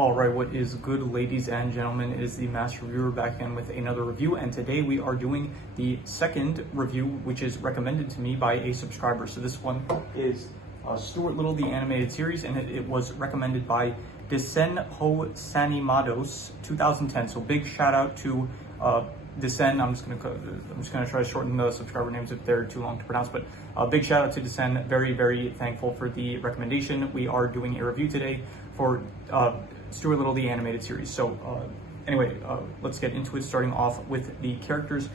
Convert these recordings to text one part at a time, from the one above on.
All right, what is good, ladies and gentlemen? It is the Master Reviewer back again with another review, and today we are doing the second review, which is recommended to me by a subscriber. So this one is Stuart Little, the animated series, and it was recommended by Desanimados 2010. So big shout out to Desen. I'm just gonna try to shorten the subscriber names if they're too long to pronounce, but big shout out to Desen. Very thankful for the recommendation. We are doing a review today for Stuart Little, the animated series. So anyway, let's get into it, starting off with the characters.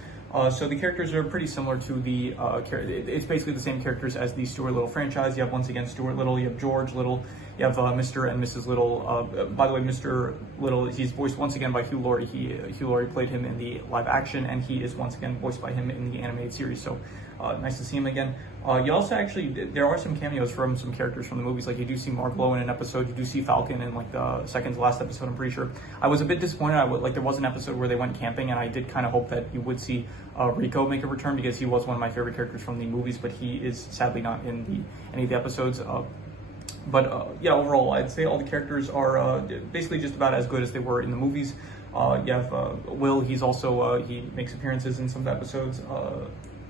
So the characters are pretty similar to the it's basically the same characters as the Stuart Little franchise. You have, once again, Stuart Little, you have George Little, you have Mr. and Mrs. Little. By the way, Mr. Little, he's voiced once again by Hugh Laurie. Hugh Laurie played him in the live action, and he is once again voiced by him in the animated series. So nice to see him again. You also actually, there are some cameos from some characters from the movies. Like, you do see Mark Lowe in an episode, you do see Falcon in like the second to last episode, I'm pretty sure. I was a bit disappointed. There was an episode where they went camping, and I did kind of hope that you would see Rico make a return, because he was one of my favorite characters from the movies, but he is sadly not in any of the episodes. Yeah, overall, I'd say all the characters are basically just about as good as they were in the movies. You have Will, he's also, he makes appearances in some of the episodes.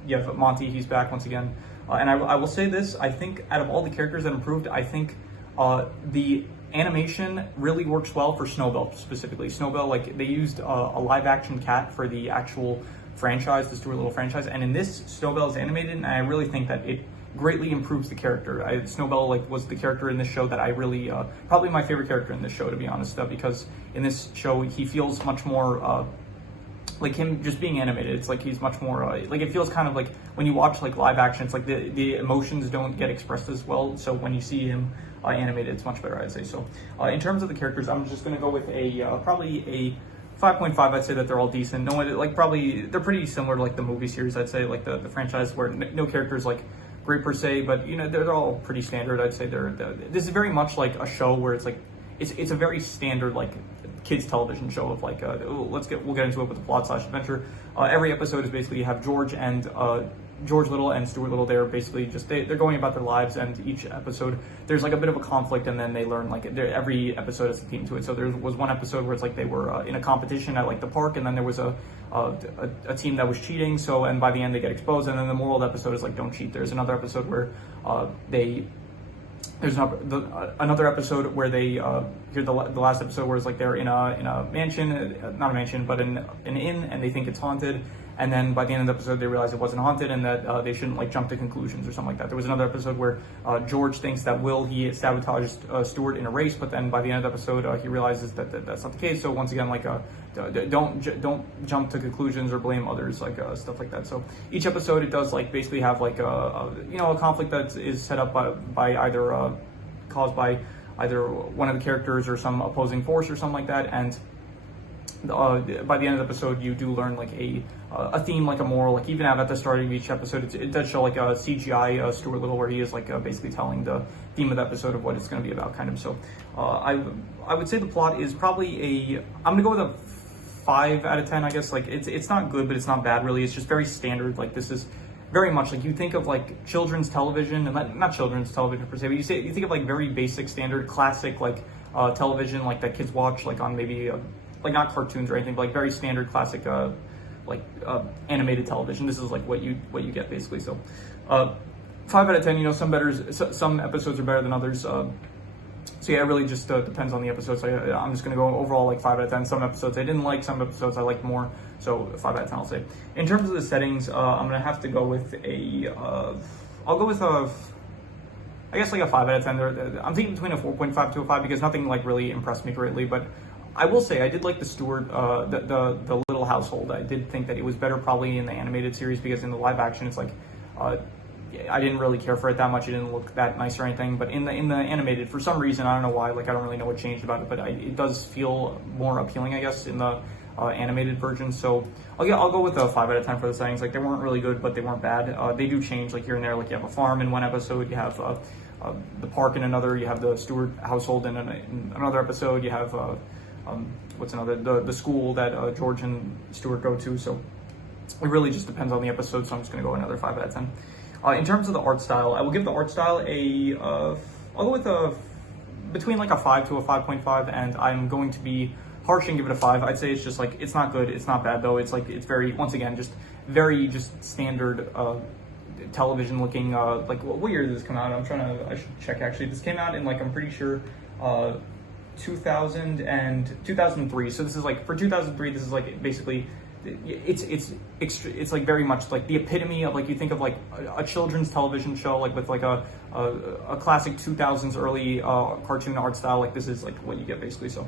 You have Monty, he's back once again. And I will say this, I think out of all the characters that improved, I think the animation really works well for Snowbell specifically. Snowbell, like, they used a live action cat for the actual franchise, the Stuart Little franchise, and in this, Snowbell is animated, and I really think that it greatly improves the character. Snowbell was the character in this show that I really, probably my favorite character in this show, to be honest, because in this show he feels much more like him just being animated. It's like he's much more like, it feels kind of like when you watch like live action, it's like the emotions don't get expressed as well. So when you see him animated, it's much better, I'd say. So in terms of the characters, I'm just gonna go with a probably a 5.5. I'd say that they're all decent. No one, like, probably they're pretty similar to like the movie series, I'd say, like the franchise, where no characters like great per se, but you know, they're all pretty standard. I'd say this is very much like a show where it's like it's a very standard like kids television show of like we'll get into it with the plot / adventure. Every episode is basically, you have George Little and Stuart Little. They're basically just they're going about their lives, and each episode there's like a bit of a conflict, and then they learn, like, every episode has a theme to it. So there was one episode where it's like they were in a competition at like the park, and then there was a team that was cheating. So, and by the end they get exposed, and then the moral of the episode is like, don't cheat. There's another episode where there's another episode where they hear the last episode where it's like they're in a mansion, not a mansion, but in an inn, and they think it's haunted. And then by the end of the episode, they realize it wasn't haunted, and that they shouldn't like jump to conclusions or something like that. There was another episode where George thinks that he sabotaged Stuart in a race, but then by the end of the episode, he realizes that that's not the case. So once again, like, don't jump to conclusions or blame others, like stuff like that. So each episode, it does like basically have like a conflict that is set up by either caused by either one of the characters or some opposing force or something like that. And by the end of the episode, you do learn like a theme, like a moral. Like, even at the start of each episode, it does show like a CGI Stuart Little, where he is like basically telling the theme of the episode of what it's going to be about, kind of. So I would say the plot is probably I'm gonna go with a 5 out of 10, I guess. Like, it's not good, but it's not bad really. It's just very standard. Like, this is very much like, you think of like children's television, and not children's television per se, but you think of like very basic, standard, classic like television, like that kids watch like on maybe like not cartoons or anything, but like very standard, classic animated television. This is like what you get basically. So 5 out of 10. You know, some episodes are better than others. So yeah, it really just depends on the episode. So I'm just gonna go overall like 5 out of 10. Some episodes I didn't like, some episodes I liked more. So 5 out of 10, I'll say. In terms of the settings, I'm gonna have to go with I'll go with I guess like a 5 out of 10. I'm thinking between a 4.5 to a 5, because nothing like really impressed me greatly. But I will say I did like the Stuart, the Little household. I did think that it was better probably in the animated series, because in the live action, it's like I didn't really care for it that much. It didn't look that nice or anything. But in the animated, for some reason, I don't know why, like, I don't really know what changed about it, but it does feel more appealing, I guess, in the animated version. So I'll go with a 5 out of 10 for the settings. Like, they weren't really good, but they weren't bad. They do change like here and there. Like, you have a farm in one episode, you have the park in another, you have the Stuart household in another episode, you have what's another, the school that George and Stuart go to. So it really just depends on the episode. So I'm just gonna go another 5 out of 10. In terms of the art style, I will give the art style I'll go with a between like a 5 to a 5.5, and I'm going to be harsh and give it a 5. I'd say it's just like, it's not good, it's not bad though. It's like, it's very, once again, just very just standard television looking. Like what year did this come out? I should check actually. This came out in like, I'm pretty sure 2000 and 2003. So this is like, for 2003, this is like basically, it's like very much like the epitome of like, you think of like a children's television show, like with like a classic 2000s early cartoon art style. Like this is like what you get basically. So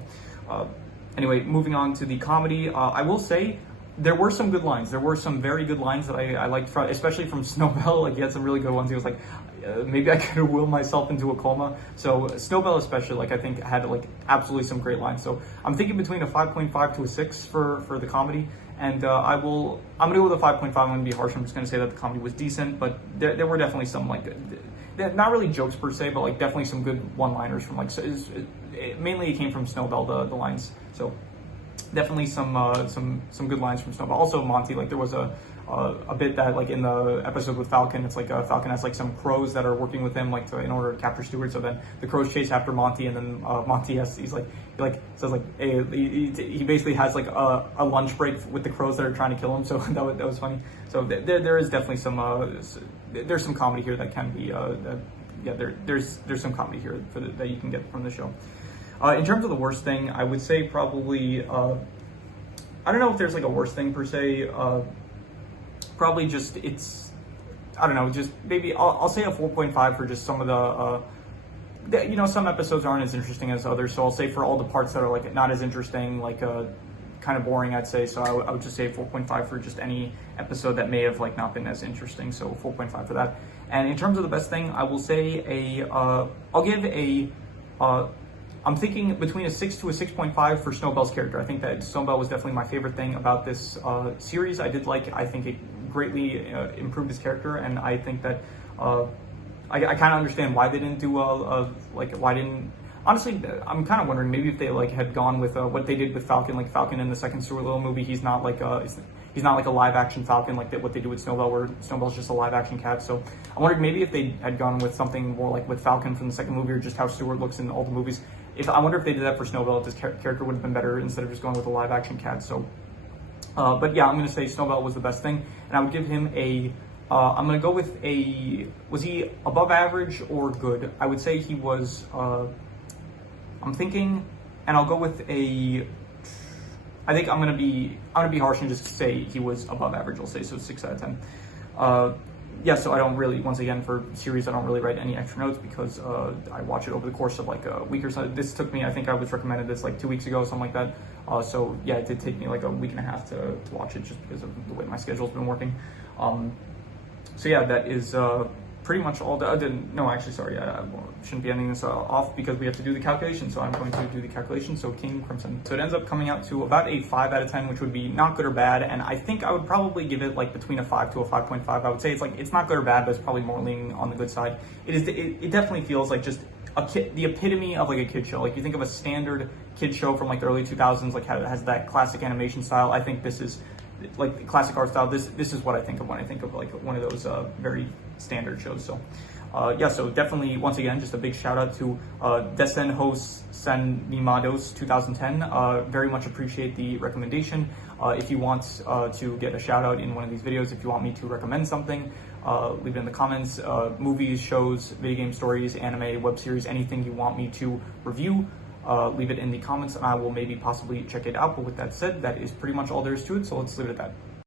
anyway, moving on to the comedy, I will say there were some good lines. There were some very good lines that I liked, especially from Snowbell. Like he had some really good ones. He was like, maybe I could have willed myself into a coma. So Snowbell especially, like I think had like absolutely some great lines. So I'm thinking between a 5.5 to a 6 for the comedy. And I'm gonna go with a 5.5. I'm gonna be harsh. I'm just gonna say that the comedy was decent, but there were definitely some like, not really jokes per se, but like definitely some good one-liners from like, mainly it came from Snowbell, the lines. So definitely some good lines from Snowball. Also Monty, like there was a bit that like in the episode with Falcon, it's like Falcon has like some crows that are working with him like in order to capture Stuart. So then the crows chase after Monty, and then Monty says like, hey, he basically has like a lunch break with the crows that are trying to kill him. So that was funny. So there is definitely some there's some comedy here that can be there's some comedy here that you can get from the show. In terms of the worst thing, I would say probably, I don't know if there's like a worst thing per se, probably just, I don't know, just maybe, I'll say a 4.5 for just some of the, some episodes aren't as interesting as others, so I'll say for all the parts that are like not as interesting, like kind of boring, I'd say, so I would just say 4.5 for just any episode that may have like not been as interesting, so 4.5 for that. And in terms of the best thing, I will say I'll give I'm thinking between a 6 to a 6.5 for Snowbell's character. I think that Snowbell was definitely my favorite thing about this series. I think it greatly improved his character, and I think that I kind of understand why they didn't do honestly, I'm kind of wondering maybe if they like had gone with what they did with Falcon. Like Falcon in the second Stuart Little movie, he's not like a live action Falcon like what they do with Snowbell, where Snowbell's just a live action cat. So I'm wondering maybe if they had gone with something more like with Falcon from the second movie, or just how Stuart looks in all the movies. I wonder if they did that for Snowbell, if this character would have been better instead of just going with a live action cat. So, but yeah, I'm going to say Snowbell was the best thing, and I would give him I'm going to go with was he above average or good? I would say he was, I'm thinking, and I'll go with I think I'm going to be harsh and just say he was above average. I'll say, so 6 out of 10. Yeah, so I don't really, once again, for series, I don't really write any extra notes because I watch it over the course of like a week or so. This took me, I think I was recommended this like 2 weeks ago, something like that. So yeah, it did take me like a week and a half to watch it just because of the way my schedule's been working. So yeah, that is pretty much all. No, actually, sorry, I shouldn't be ending this off because we have to do the calculation. So I'm going to do the calculation. So King Crimson. So it ends up coming out to about a 5 out of 10, which would be not good or bad. And I think I would probably give it like between a 5 to a 5.5. I would say it's not good or bad, but it's probably more leaning on the good side. It definitely feels like just the epitome of like a kid show. Like you think of a standard kid show from like the early 2000s, like how it has that classic animation style. I think this is like classic art style. This is what I think of when I think of like one of those very standard shows. So yeah, so definitely once again just a big shout out to Desenhos Sanimados 2010. Very much appreciate the recommendation. If you want to get a shout out in one of these videos, if you want me to recommend something, leave it in the comments. Movies, shows, video game stories, anime, web series, anything you want me to review, leave it in the comments and I will maybe possibly check it out. But with that said, that is pretty much all there is to it, so let's leave it at that.